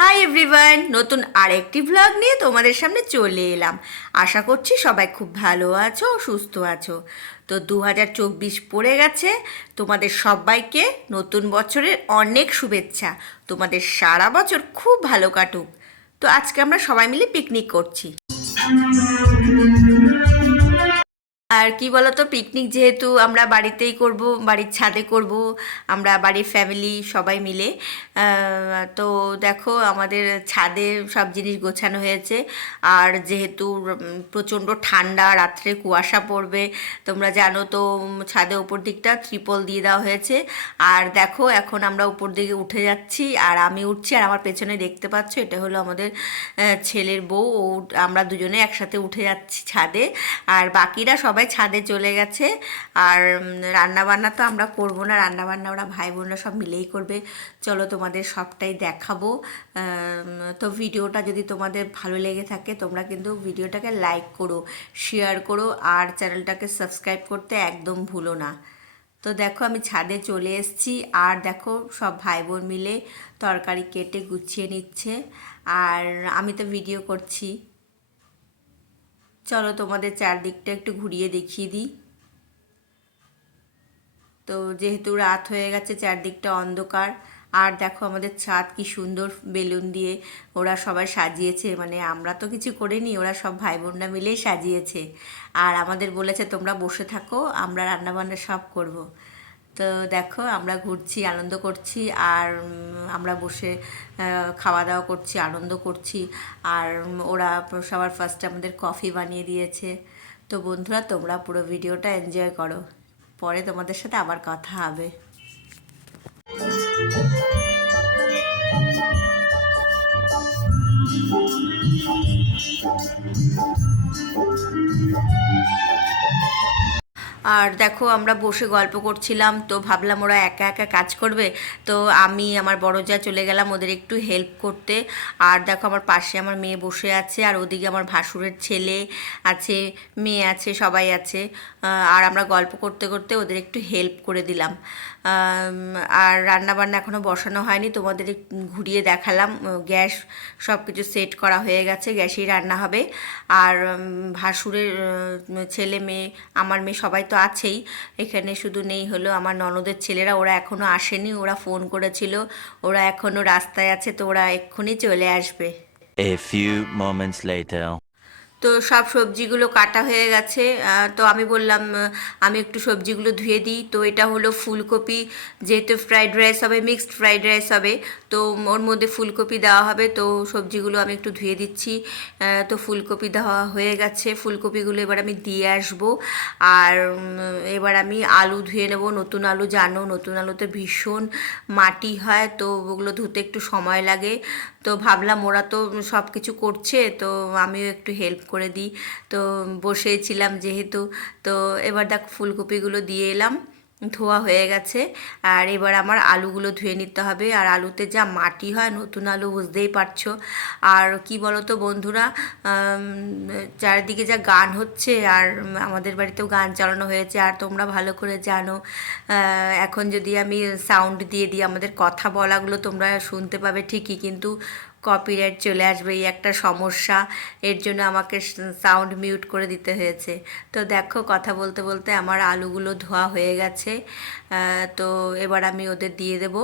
Hi everyone, নতুন আরেকটি vlog নিয়ে তোমাদের সামনে চলে এলাম। আশা করছি সবাই খুব ভালো আছো, সুস্থ আছো। তো 2024 পড়ে গেছে। তোমাদের সবাইকে নতুন বছরের অনেক শুভেচ্ছা। তোমাদের সারা বছর খুব ভালো কাটুক। তো আজকে আমরা সবাই মিলে পিকনিক করছি। আর কি বলতো, পিকনিক যেহেতু আমরা বাড়িতেই করব, বাড়ির ছাদে করব, আমরা বাড়ির ফ্যামিলি সবাই মিলে। তো দেখো আমাদের ছাদে সব জিনিস গোছানো হয়েছে। আর যেহেতু প্রচণ্ড ঠান্ডা, রাত্রে কুয়াশা পড়বে, তোমরা জানো তো, ছাদে উপর দিকটা ত্রিপল দিয়ে দেওয়া হয়েছে। আর দেখো এখন আমরা উপর দিকে উঠে যাচ্ছি, আর আমি উঠছি, আর আমার পেছনে দেখতে পাচ্ছ এটা হলো আমাদের ছেলের বউ। ও আমরা দুজনে একসাথে উঠে যাচ্ছি ছাদে, আর বাকিরা সবাই ছাদে চলে গেছে। আর রান্না বান্না তো আমরা করবো না, রান্না বান্না ওরা ভাই বোনরা সব মিলেই করবে। চলো তোমাদের সবটাই দেখাবো। তো ভিডিওটা যদি তোমাদের ভালো লেগে থাকে তোমরা কিন্তু ভিডিওটাকে লাইক করো, শেয়ার করো, আর চ্যানেলটাকে সাবস্ক্রাইব করতে একদম ভুলো না। তো দেখো আমি ছাদে চলে এসেছি, আর দেখো সব ভাই বোন মিলে তরকারি কেটে গুছিয়ে নিচ্ছে, আর আমি তো ভিডিও করছি। চলো তোমাদের চারদিকটা একটু ঘুরিয়ে দেখিয়ে দিই। তো যেহেতু রাত হয়ে গেছে, চারদিকটা অন্ধকার। আর দেখো আমাদের ছাদ কি সুন্দর বেলুন দিয়ে ওরা সবাই সাজিয়েছে, মানে আমরা তো কিছু করিনি, ওরা সব ভাই বোনরা মিলেই সাজিয়েছে। আর আমাদের বলেছে তোমরা বসে থাকো, আমরা রান্নাবান্না সব করব। তো দেখো আমরা ঘুরছি, আনন্দ করছি, আর আমরা বসে খাওয়া দাওয়া করছি, আনন্দ করছি। আর ওরা সবার ফার্স্টে আমাদের কফি বানিয়ে দিয়েছে। তো বন্ধুরা তোমরা পুরো ভিডিওটা এনজয় করো, পরে তোমাদের সাথে আবার কথা হবে। আর দেখো আমরা বসে গল্প করছিলাম, তো ভাবলাম ওরা একা একা কাজ করবে, তো আমি আমার বড় যা চলে গেলাম ওদের একটু হেল্প করতে। আর দেখো আমার পাশে আমার মেয়ে বসে আছে, আর ওদিকে আমার ভাসুরের ছেলে আছে, মেয়ে আছে, সবাই আছে। আর আমরা গল্প করতে করতে ওদের একটু হেল্প করে দিলাম। আর রান্না বান্না এখনও বসানো হয়নি, তোমাদের ঘুরিয়ে দেখালাম। গ্যাস সব কিছু সেট করা হয়ে গেছে, গ্যাসেই রান্না হবে। আর ভাসুরের ছেলে মেয়ে, আমার মেয়ে সবাই তো আছেই। এখানে শুধু নেই হলো আমার ননদের ছেলেরা, ওরা এখনও আসেনি, ওরা ফোন করেছিল, ওরা এখনও রাস্তায় আছে, তো ওরা এক্ষুনি চলে আসবে। A few moments later. তো সব সবজিগুলো কাটা হয়ে গেছে। তো আমি বললাম আমি একটু সবজিগুলো ধুয়ে দিই। তো এটা হলো ফুলকপি, যেহেতু ফ্রাইড রাইস হবে, মিক্সড ফ্রাইড রাইস হবে, তো ওর মধ্যে ফুলকপি দেওয়া হবে। তো সবজিগুলো আমি একটু ধুয়ে দিচ্ছি। তো ফুলকপি দেওয়া হয়ে গেছে, ফুলকপিগুলো এবার আমি দিয়ে আসবো। আর এবার আমি আলু ধুয়ে নেব, নতুন আলু, জানো নতুন আলুতে ভীষণ মাটি হয়, তো ওগুলো ধুতে একটু সময় লাগে। তো ভাবলাম ওরা তো সব কিছু করছে, তো আমিও একটু হেল্প করে দিই। তো বসেছিলাম যেহেতু, তো এবার দেখো ফুলকপিগুলো দিয়ে এলাম, ধোয়া হয়ে গেছে। আর এবার আমার আলুগুলো ধুয়ে নিতে হবে, আর আলুতে যা মাটি হয়, নতুন আলু বুঝতেই পারছো। আর কি বলো তো বন্ধুরা, চারিদিকে যা গান হচ্ছে, আর আমাদের বাড়িতেও গান চালানো হয়েছে, আর তোমরা ভালো করে জানো এখন যদি আমি সাউন্ড দিয়ে দিই আমাদের কথা বলাগুলো তোমরা শুনতে পাবে ঠিকই, কিন্তু কপিরাইট চলে আসবে, এই একটা সমস্যা। এর জন্য আমাকে সাউন্ড মিউট করে দিতে হয়েছে। তো দেখো কথা বলতে বলতে আমার আলুগুলো ধোয়া হয়ে গেছে। তো এবার আমি ওদের দিয়ে দেব,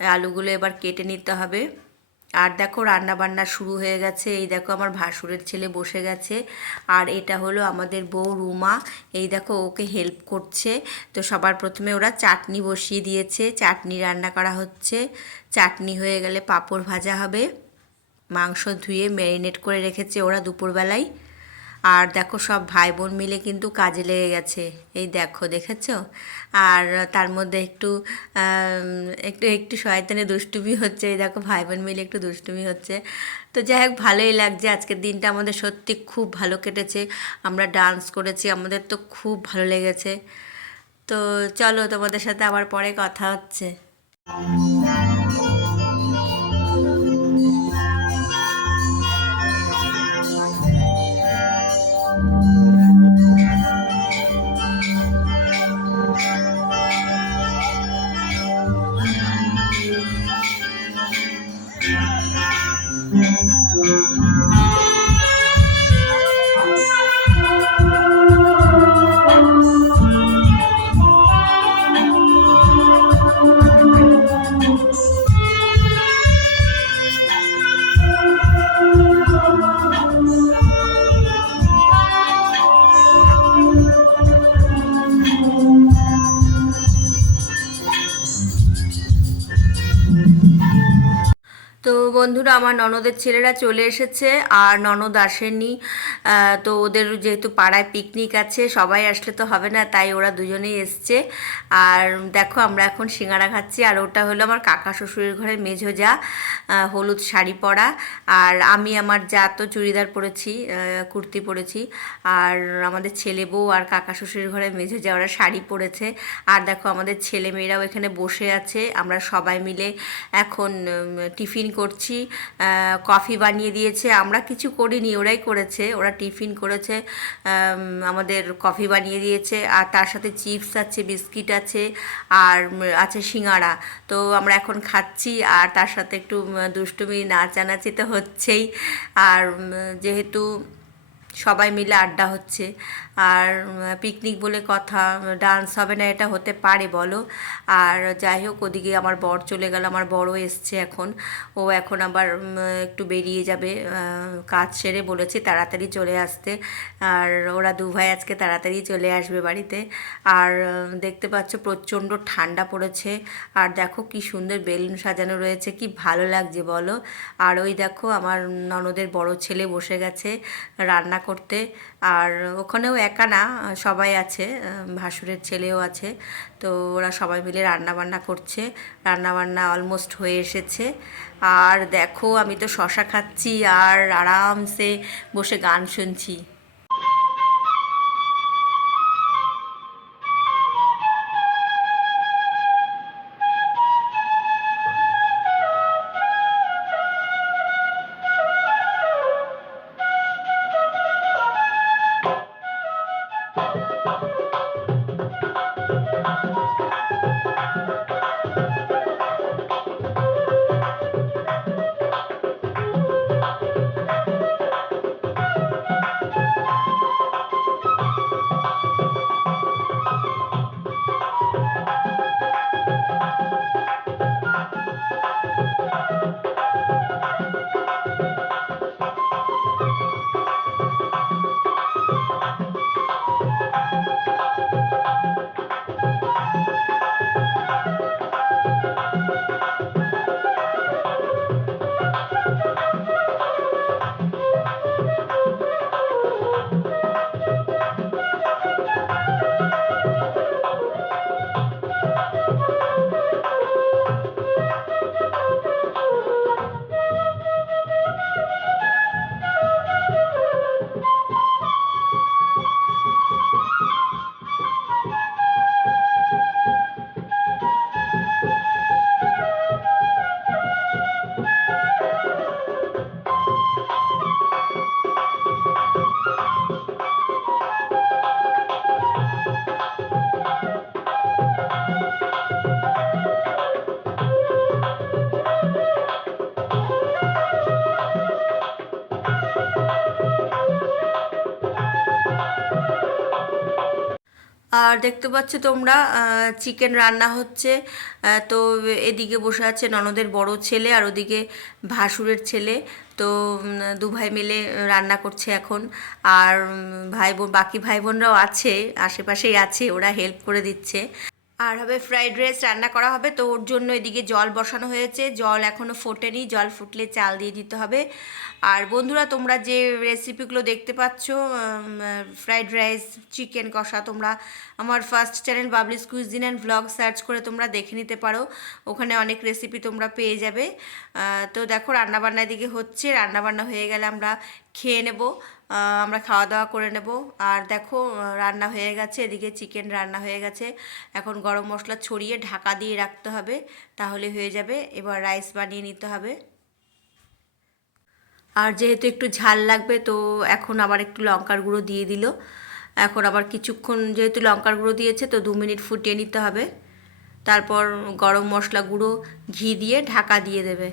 আলুগুলো এবার কেটে নিতে হবে। আর দেখো রান্না বান্না শুরু হয়ে গেছে, এই দেখো আমার ভাসুরের ছেলে বসে গেছে, আর এটা হলো আমাদের বউ রুমা, এই দেখো ওকে হেল্প করছে। তো সবার প্রথমে ওরা চাটনি বসিয়ে দিয়েছে, চাটনি রান্না করা হচ্ছে। চাটনি হয়ে গেলে পাঁপড় ভাজা হবে। মাংস ধুয়ে ম্যারিনেট করে রেখেছে ওরা দুপুরবেলায়। আর দেখো সব ভাই বোন মিলে কিন্তু কাজে লেগে গেছে, এই দেখো দেখেছো। আর তার মধ্যে একটু একটু একটু শয়তানি দুষ্টুমি হচ্ছে, এই দেখো ভাই বোন মিলে একটু দুষ্টুমি হচ্ছে। তো যাই হোক ভালোই লাগছে, আজকের দিনটা আমাদের সত্যি খুব ভালো কেটেছে। আমরা ডান্স করেছি, আমাদের তো খুব ভালো লেগেছে। তো চলো তোমাদের সাথে আবার পরে কথা হচ্ছে। তো বন্ধুরা, আমার ননদের ছেলেরা চলে এসেছে আর ননদ আসেনি। তো ওদের যেহেতু পাড়ায় পিকনিক আছে, সবাই আসলে তো হবে না, তাই ওরা দুজনেই এসছে। আর দেখো আমরা এখন সিঙ্গারা খাচ্ছি। আর ওটা হলো আমার কাকা শ্বশুরের ঘরের মেঝো যা, হলুদ শাড়ি পরা। আর আমি আমার যা তো চুড়িদার পরেছি, কুর্তি পরেছি। আর আমাদের ছেলে বউ আর কাকা শ্বশুরের ঘরের মেঝো যা ওরা শাড়ি পরেছে। আর দেখো আমাদের ছেলে মেয়েরাও এখানে বসে আছে। আমরা সবাই মিলে এখন টিফিন করছি। কফি বানিয়ে দিয়েছে, আমরা কিছু করিনি, ওরাই করেছে। ওরা টিফিন করেছে, আমাদের কফি বানিয়ে দিয়েছে। আর তার সাথে চিপস আছে, বিস্কিট আছে, আর আছে সিঙ্গারা। তো আমরা এখন খাচ্ছি আর তার সাথে একটু দুষ্টুমি নাচানাচি তো হচ্ছেই। আর যেহেতু সবাই মিলে আড্ডা হচ্ছে, আর পিকনিক বলে কথা, ডান্স হবে না এটা হতে পারে বলো? আর যাই হোক, ওদিকে আমার বর চলে গেল, আমার বড়ও এসছে এখন। ও এখন আবার একটু বেরিয়ে যাবে, কাজ সেরে বলেছে তাড়াতাড়ি চলে আসতে। আর ওরা দু ভাই আজকে তাড়াতাড়ি চলে আসবে বাড়িতে। আর দেখতে পাচ্ছ প্রচণ্ড ঠান্ডা পড়েছে। আর দেখো কি সুন্দর বেলুন সাজানো রয়েছে, কি ভালো লাগছে বলো? আর ওই দেখো আমার ননদের বড় ছেলে বসে গেছে রান্না করতে। আর ওখানেও একা না, সবাই আছে, ভাসুরের ছেলেও আছে। তো ওরা সবাই মিলে রান্না বান্না করছে। রান্না বান্না অলমোস্ট হয়ে এসেছে। আর দেখো আমি তো শশা খাচ্ছি আর আরামসে বসে গান শুনছি। আর দেখতে পাচ্ছ তোমরা চিকেন রান্না হচ্ছে। তো এদিকে বসে আছে ননদের বড় ছেলে আর ওদিকে ভাসুরের ছেলে। তো দু ভাই মিলে রান্না করছে এখন। আর ভাই বোন, বাকি ভাই বোনরাও আছে, আশেপাশেই আছে, ওরা হেল্প করে দিচ্ছে। আর হবে ফ্রাইড রাইস রান্না করা হবে, তো ওর জন্য এদিকে জল বসানো হয়েছে। জল এখনও ফোটেনি, জল ফুটলে চাল দিয়ে দিতে হবে। আর বন্ধুরা, তোমরা যে রেসিপিগুলো দেখতে পাচ্ছ, ফ্রাইড রাইস, চিকেন কষা, তোমরা আমার first channel Babli's cuisine and vlog search করে তোমরা দেখে নিতে পারো। ওখানে অনেক রেসিপি তোমরা পেয়ে যাবে। তো দেখো রান্নাবান্না এদিকে হচ্ছে, রান্নাবান্না হয়ে গেলে আমরা খেয়ে নেব, আমরা খাওয়া দাওয়া করে নেব। আর দেখো রান্না হয়ে গেছে, এদিকে চিকেন রান্না হয়ে গেছে। এখন গরম মশলা ছড়িয়ে ঢাকা দিয়ে রাখতে হবে, তাহলে হয়ে যাবে। এবার রাইস বানিয়ে নিতে হবে। আর যেহেতু একটু ঝাল লাগবে, তো এখন আবার একটু লঙ্কার গুঁড়ো দিয়ে দিল। এখন আবার কিছুক্ষণ, যেহেতু লঙ্কার গুঁড়ো দিয়েছে, তো 2 মিনিট ফুটিয়ে নিতে হবে। তারপর গরম মশলা গুঁড়ো, ঘি দিয়ে ঢাকা দিয়ে দেবে।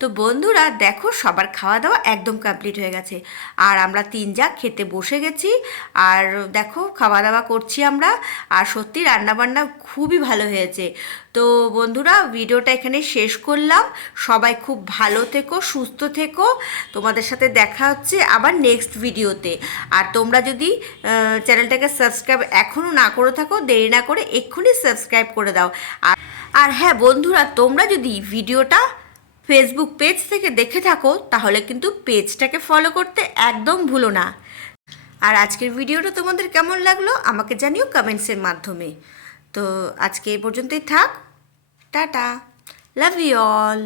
তো বন্ধুরা দেখো, সবার খাওয়া দাওয়া একদম কমপ্লিট হয়ে গেছে, আর আমরা 3 যা খেতে বসে গেছি। আর দেখো খাওয়া দাওয়া করছি আমরা, আর সত্যি রান্নাবান্না খুবই ভালো হয়েছে। তো বন্ধুরা, ভিডিওটা এখানে শেষ করলাম। সবাই খুব ভালো থেকো, সুস্থ থেকো। তোমাদের সাথে দেখা হচ্ছে আবার নেক্সট ভিডিওতে। আর তোমরা যদি চ্যানেলটাকে সাবস্ক্রাইব এখনও না করে থাকো, দেরি না করে এক্ষুনি সাবস্ক্রাইব করে দাও। আর হ্যাঁ বন্ধুরা, তোমরা যদি ভিডিওটা ফেসবুক পেজ থেকে দেখে থাকো, তাহলে কিন্তু পেজটাকে ফলো করতে একদম ভুলো না। আর আজকের ভিডিওটা তোমাদের কেমন লাগলো আমাকে জানিও কমেন্টসের মাধ্যমে। তো আজকে এই পর্যন্তই থাক। Tata, love you all.